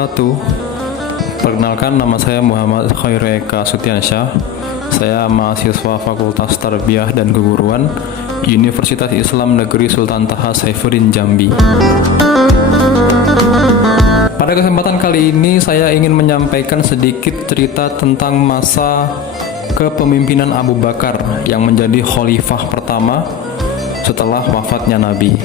wabarakatuh. Perkenalkan, nama saya Muhammad Khairul Eka Sutiansyah. Saya mahasiswa Fakultas Tarbiyah dan Keguruan Universitas Islam Negeri Sultan Taha Saifuddin Jambi. Pada kesempatan kali ini saya ingin menyampaikan sedikit cerita tentang masa kepemimpinan Abu Bakar yang menjadi khalifah pertama setelah wafatnya Nabi.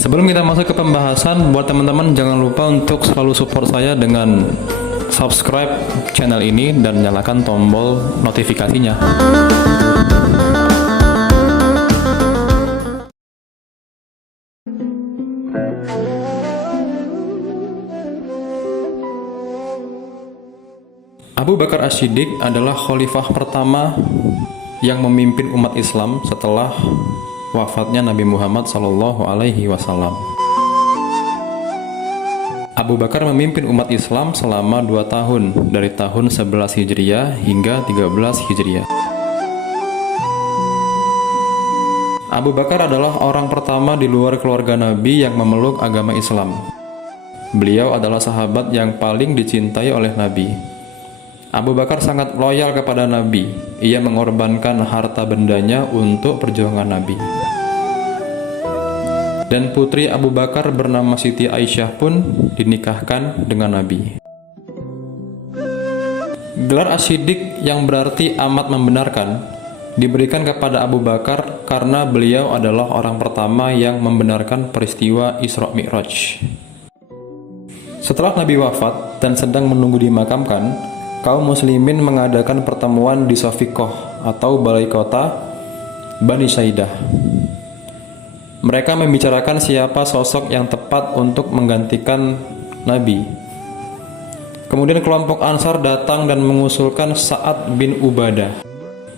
Sebelum kita masuk ke pembahasan, buat teman-teman jangan lupa untuk selalu support saya dengan subscribe channel ini dan nyalakan tombol notifikasinya. Abu Bakar As-Siddiq adalah khalifah pertama yang memimpin umat Islam setelah wafatnya Nabi Muhammad SAW. Abu Bakar memimpin umat Islam selama 2 tahun, dari tahun 11 Hijriah hingga 13 Hijriah. Abu Bakar adalah orang pertama di luar keluarga Nabi yang memeluk agama Islam. Beliau adalah sahabat yang paling dicintai oleh Nabi. Abu Bakar sangat loyal kepada Nabi. Ia mengorbankan harta bendanya untuk perjuangan Nabi. Dan putri Abu Bakar bernama Siti Aisyah pun dinikahkan dengan Nabi. Gelar As-Siddiq yang berarti amat membenarkan diberikan kepada Abu Bakar karena beliau adalah orang pertama yang membenarkan peristiwa Isra Mi'raj. Setelah Nabi wafat dan sedang menunggu dimakamkan, kaum muslimin mengadakan pertemuan di Safiqah atau balai kota Bani Saidah. Mereka membicarakan siapa sosok yang tepat untuk menggantikan Nabi. Kemudian kelompok Ansar datang dan mengusulkan Sa'ad bin Ubadah.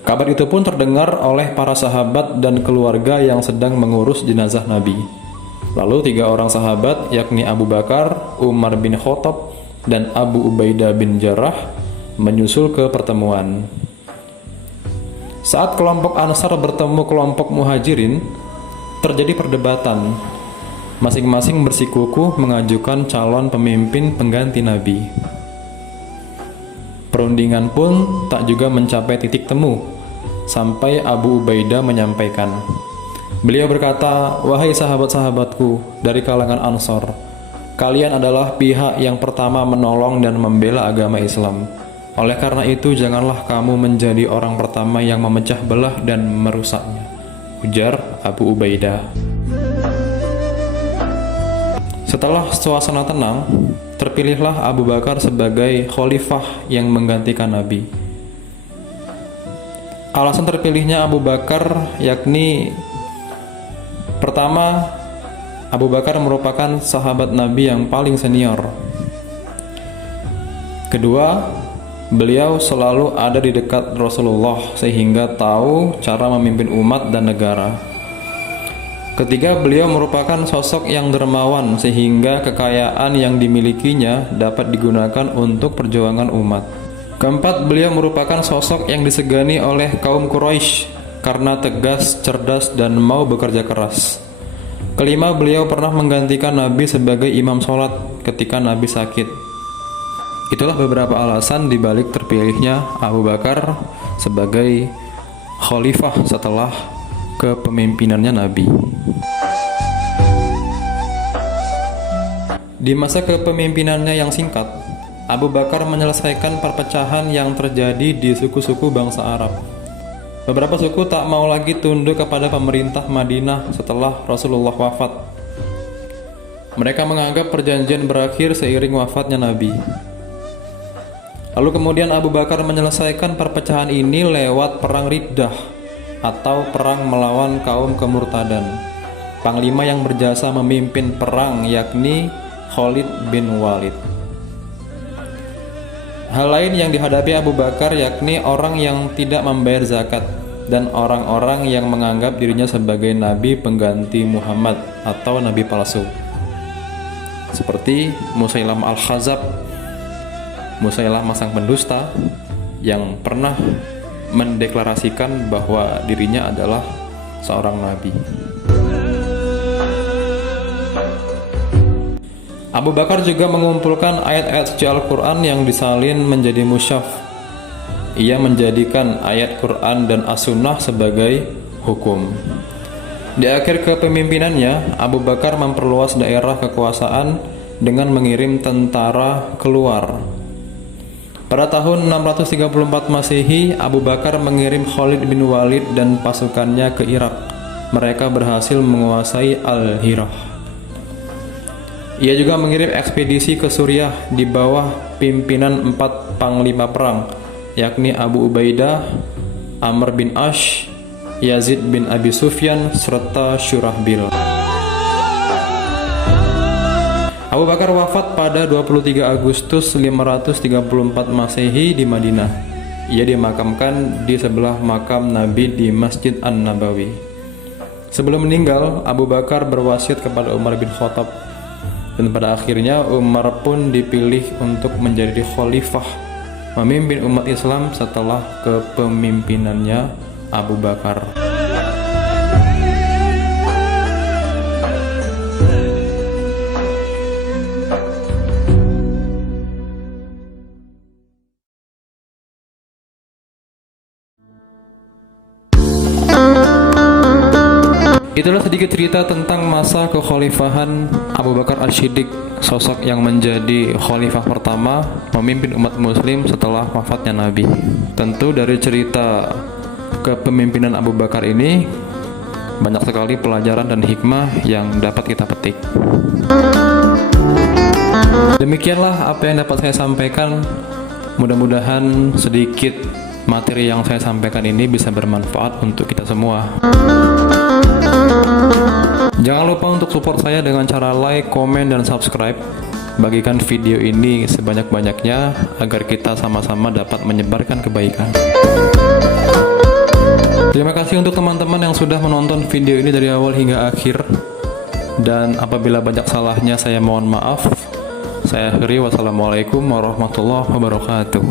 Kabar itu pun terdengar oleh para sahabat dan keluarga yang sedang mengurus jenazah Nabi. Lalu 3 orang sahabat, yakni Abu Bakar, Umar bin Khattab, dan Abu Ubaidah bin Jarrah menyusul ke pertemuan. Saat kelompok Ansar bertemu kelompok Muhajirin, terjadi perdebatan. Masing-masing bersikukuh mengajukan calon pemimpin pengganti Nabi. Perundingan pun tak juga mencapai titik temu, sampai Abu Ubaidah menyampaikan. Beliau berkata, "Wahai sahabat-sahabatku dari kalangan Ansar, kalian adalah pihak yang pertama menolong dan membela agama Islam. Oleh karena itu, janganlah kamu menjadi orang pertama yang memecah belah dan merusaknya," ujar Abu Ubaidah. Setelah suasana tenang, terpilihlah Abu Bakar sebagai khalifah yang menggantikan Nabi. Alasan terpilihnya Abu Bakar yakni pertama, Abu Bakar merupakan sahabat Nabi yang paling senior. Kedua, beliau selalu ada di dekat Rasulullah sehingga tahu cara memimpin umat dan negara. Ketiga, beliau merupakan sosok yang dermawan sehingga kekayaan yang dimilikinya dapat digunakan untuk perjuangan umat. Keempat, beliau merupakan sosok yang disegani oleh kaum Quraisy karena tegas, cerdas, dan mau bekerja keras. Kelima, beliau pernah menggantikan Nabi sebagai imam sholat ketika Nabi sakit. Itulah beberapa alasan dibalik terpilihnya Abu Bakar sebagai khalifah setelah kepemimpinannya Nabi. Di masa kepemimpinannya yang singkat, Abu Bakar menyelesaikan perpecahan yang terjadi di suku-suku bangsa Arab. Beberapa suku tak mau lagi tunduk kepada pemerintah Madinah setelah Rasulullah wafat. Mereka menganggap perjanjian berakhir seiring wafatnya Nabi. Lalu kemudian Abu Bakar menyelesaikan perpecahan ini lewat perang Riddah atau perang melawan kaum kemurtadan. Panglima yang berjasa memimpin perang yakni Khalid bin Walid. Hal lain yang dihadapi Abu Bakar yakni orang yang tidak membayar zakat dan orang-orang yang menganggap dirinya sebagai nabi pengganti Muhammad atau nabi palsu. Seperti Musailamah al-Khazab, Musailamah sang pendusta yang pernah mendeklarasikan bahwa dirinya adalah seorang nabi. Abu Bakar juga mengumpulkan ayat-ayat suci Al-Quran yang disalin menjadi mushaf. Ia menjadikan ayat Quran dan As-Sunnah sebagai hukum. Di akhir kepemimpinannya, Abu Bakar memperluas daerah kekuasaan dengan mengirim tentara keluar. Pada tahun 634 Masehi, Abu Bakar mengirim Khalid bin Walid dan pasukannya ke Irak. Mereka berhasil menguasai Al-Hirah. Ia juga mengirim ekspedisi ke Suriah di bawah pimpinan 4 panglima perang, yakni Abu Ubaidah, Amr bin Ash, Yazid bin Abi Sufyan, serta Syurahbil. Abu Bakar wafat pada 23 Agustus 534 Masehi di Madinah. Ia dimakamkan di sebelah makam Nabi di Masjid An-Nabawi. Sebelum meninggal, Abu Bakar berwasiat kepada Umar bin Khattab, dan pada akhirnya Umar pun dipilih untuk menjadi khalifah, memimpin umat Islam setelah kepemimpinannya Abu Bakar. Itulah sedikit cerita tentang masa kekhalifahan Abu Bakar As-Siddiq, sosok yang menjadi khalifah pertama memimpin umat muslim setelah wafatnya Nabi. Tentu dari cerita kepemimpinan Abu Bakar ini banyak sekali pelajaran dan hikmah yang dapat kita petik. Demikianlah apa yang dapat saya sampaikan. Mudah-mudahan sedikit materi yang saya sampaikan ini bisa bermanfaat untuk kita semua. Jangan lupa untuk support saya dengan cara like, komen, dan subscribe. Bagikan video ini sebanyak-banyaknya agar kita sama-sama dapat menyebarkan kebaikan. Terima kasih untuk teman-teman yang sudah menonton video ini dari awal hingga akhir. Dan apabila banyak salahnya saya mohon maaf. Saya akhiri, wassalamualaikum warahmatullahi wabarakatuh.